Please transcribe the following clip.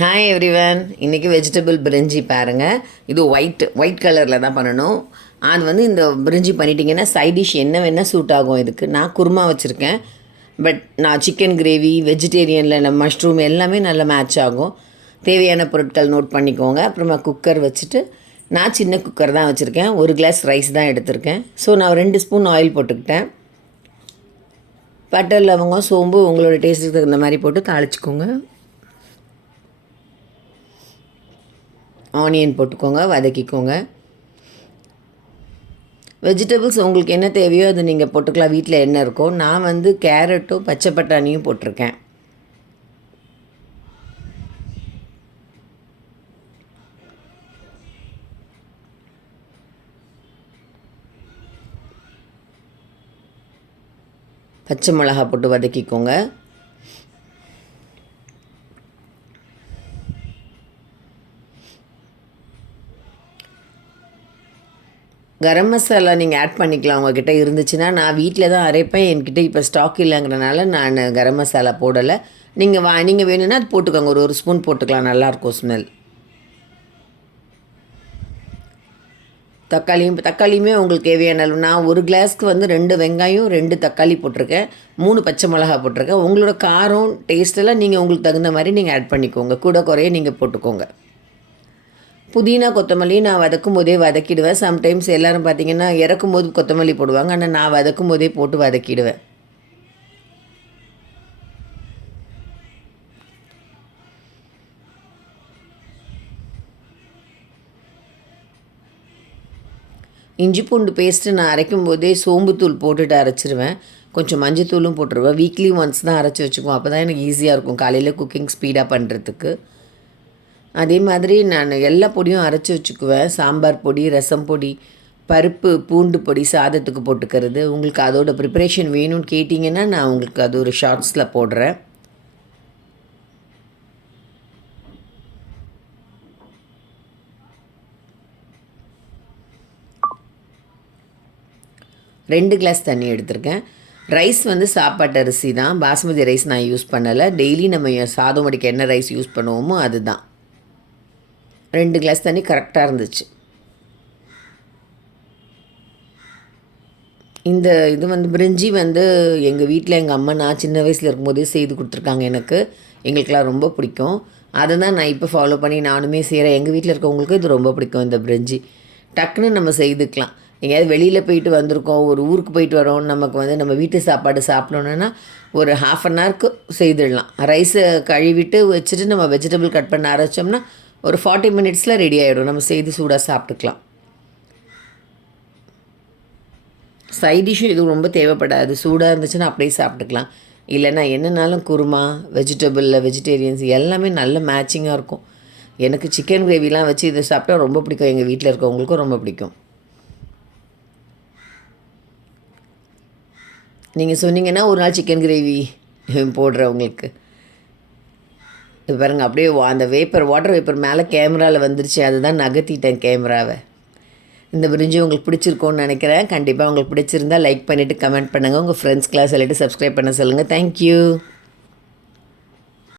Hi everyone. இன்றைக்கி vegetable பிரிஞ்சி பாருங்கள். இது ஒயிட் கலரில் தான் பண்ணணும். அது வந்து இந்த பிரிஞ்சி பண்ணிட்டீங்கன்னா சைட் டிஷ் என்ன வேணால் சூட் ஆகும். இதுக்கு நான் குருமா வச்சுருக்கேன். பட் நான் சிக்கன் கிரேவி, வெஜிடேரியனில் மஷ்ரூம் எல்லாமே நல்லா மேட்ச் ஆகும். தேவையான பொருட்கள் நோட் பண்ணிக்கோங்க. அப்புறமா குக்கர் வச்சுட்டு, நான் சின்ன குக்கர் தான் வச்சுருக்கேன். 1 கிளாஸ் ரைஸ் தான் எடுத்திருக்கேன். ஸோ நான் 2 ஸ்பூன் ஆயில் போட்டுக்கிட்டேன். பட்டை, லவங்கம், சோம்பு உங்களோட டேஸ்ட்டுக்கு தகுந்த மாதிரி போட்டு தாளிச்சிக்கோங்க. ஆனியன் போட்டுக்கோங்க, வதக்கிக்கோங்க. வெஜிடபிள்ஸ் உங்களுக்கு என்ன தேவையோ அது நீங்கள் போட்டுக்கலாம். வீட்டில் என்ன இருக்கோ. நான் வந்து கேரட்டும் பச்சை பட்டாணியும் போட்டிருக்கேன். பச்சை மிளகா போட்டு வதக்கிக்கோங்க. கரம் மசாலா நீங்கள் ஆட் பண்ணிக்கலாம் உங்கள்கிட்ட இருந்துச்சுன்னா. நான் வீட்டில் தான் அரைப்பேன். என்கிட்ட இப்போ ஸ்டாக் இல்லைங்கிறனால நான் கரம் மசாலா போடலை. நீங்கள் வேணும்னா அது போட்டுக்கோங்க. ஒரு ஸ்பூன் போட்டுக்கலாம், நல்லாயிருக்கும் ஸ்மெல். தக்காளியுமே உங்களுக்கு தேவையான அளவு. நான் 1 கிளாஸ்க்கு வந்து 2 வெங்காயம், 2 தக்காளி போட்டிருக்கேன், 3 பச்சை மிளகா போட்டிருக்கேன். உங்களோட காரம் டேஸ்ட்டெல்லாம் நீங்கள் உங்களுக்கு தகுந்த மாதிரி நீங்கள் ஆட் பண்ணிக்கோங்க. கூட குறைய நீங்கள் போட்டுக்கோங்க. புதினா, கொத்தமல்லி நான் வதக்கும் போதே வதக்கிடுவேன். சம்டைம்ஸ் எல்லோரும் பார்த்திங்கன்னா இறக்கும் போது கொத்தமல்லி போடுவாங்க. ஆனால் நான் வதக்கும் போதே போட்டு வதக்கிடுவேன். இஞ்சி பூண்டு பேஸ்ட்டு நான் அரைக்கும் போதே சோம்புத்தூள் போட்டுட்டு அரைச்சிருவேன். கொஞ்சம் மஞ்சத்தூளும் போட்டுருவேன். வீக்லி ஒன்ஸ் தான் அரைச்சி வச்சுக்குவோம். அப்போ தான் எனக்கு ஈஸியாக இருக்கும் காலையில் குக்கிங் ஸ்பீடாக பண்ணுறதுக்கு. அதே மாதிரி நான் எல்லா பொடியும் அரைச்சி வச்சுக்குவேன். சாம்பார் பொடி, ரசம் பொடி, பருப்பு, பூண்டு பொடி சாதத்துக்கு போட்டுக்கிறது. உங்களுக்கு அதோட ப்ரிப்பரேஷன் வேணும்னு கேட்டிங்கன்னா நான் உங்களுக்கு அது ஒரு ஷார்ட்ஸில் போடுறேன். ரெண்டு கிளாஸ் தண்ணி எடுத்திருக்கேன். ரைஸ் வந்து சாப்பாட்டு அரிசி தான், பாஸ்மதி ரைஸ் நான் யூஸ் பண்ணலை. டெய்லி நம்ம சாதம் வடிக்க என்ன ரைஸ் யூஸ் பண்ணுவோமோ அதுதான். 2 கிளாஸ் தண்ணி கரெக்டாக இருந்துச்சு. இது வந்து பிரிஞ்சி வந்து எங்கள் வீட்டில் எங்கள் அம்மா நான் சின்ன வயசில் இருக்கும்போதே செய்து கொடுத்துருக்காங்க எனக்கு. எங்களுக்கெலாம் ரொம்ப பிடிக்கும். அதை தான் நான் இப்போ ஃபாலோ பண்ணி நானுமே செய்கிறேன். எங்கள் வீட்டில் இருக்கவங்களுக்கும் இது ரொம்ப பிடிக்கும். இந்த பிரிஞ்சி டக்குன்னு நம்ம செய்துக்கலாம். எங்கேயாவது வெளியில் போயிட்டு வந்திருக்கோம், ஒரு ஊருக்கு போயிட்டு வரோம், நமக்கு வந்து நம்ம வீட்டு சாப்பாடு சாப்பிடணுன்னா ஒரு 1/2 அன் ஹவருக்கு செய்திடலாம். ரைஸை கழுவிட்டு வச்சுட்டு நம்ம வெஜிடபிள் கட் பண்ண ஆரம்பித்தோம்னா ஒரு 40 மினிட்ஸில் ரெடி ஆகிடும். நம்ம செய்து சூடாக சாப்பிட்டுக்கலாம். சைட் டிஷ்ஷும் இது ரொம்ப தேவைப்படாது. சூடாக இருந்துச்சுன்னா அப்படியே சாப்பிட்டுக்கலாம். இல்லைன்னா என்னன்னாலும் குருமா, வெஜிடேரியன்ஸ் எல்லாமே நல்ல மேட்சிங்காக இருக்கும். எனக்கு சிக்கன் கிரேவிலாம் வச்சு இதை சாப்பிட்டா ரொம்ப பிடிக்கும். எங்கள் வீட்டில் இருக்கவங்களுக்கும் ரொம்ப பிடிக்கும். நீங்கள் சொன்னீங்கன்னா ஒரு நாள் சிக்கன் கிரேவி போடுறேன் உங்களுக்கு. இது பாருங்கள், அப்படியே அந்த வாட்டர் வேப்பர் மேலே கேமராவில் வந்துருச்சு. அதுதான் நகர்த்திட்டேன் கேமராவை. இந்த பிரிஞ்சி உங்களுக்கு பிடிச்சிருக்கோன்னு நினைக்கிறேன். கண்டிப்பாக உங்களுக்கு பிடிச்சிருந்தால் லைக் பண்ணிவிட்டு கமெண்ட் பண்ணுங்கள். உங்கள் ஃப்ரெண்ட்ஸ்க்கெலாம் சொல்லிவிட்டு சப்ஸ்கிரைப் பண்ண சொல்லுங்கள். தேங்க்யூ.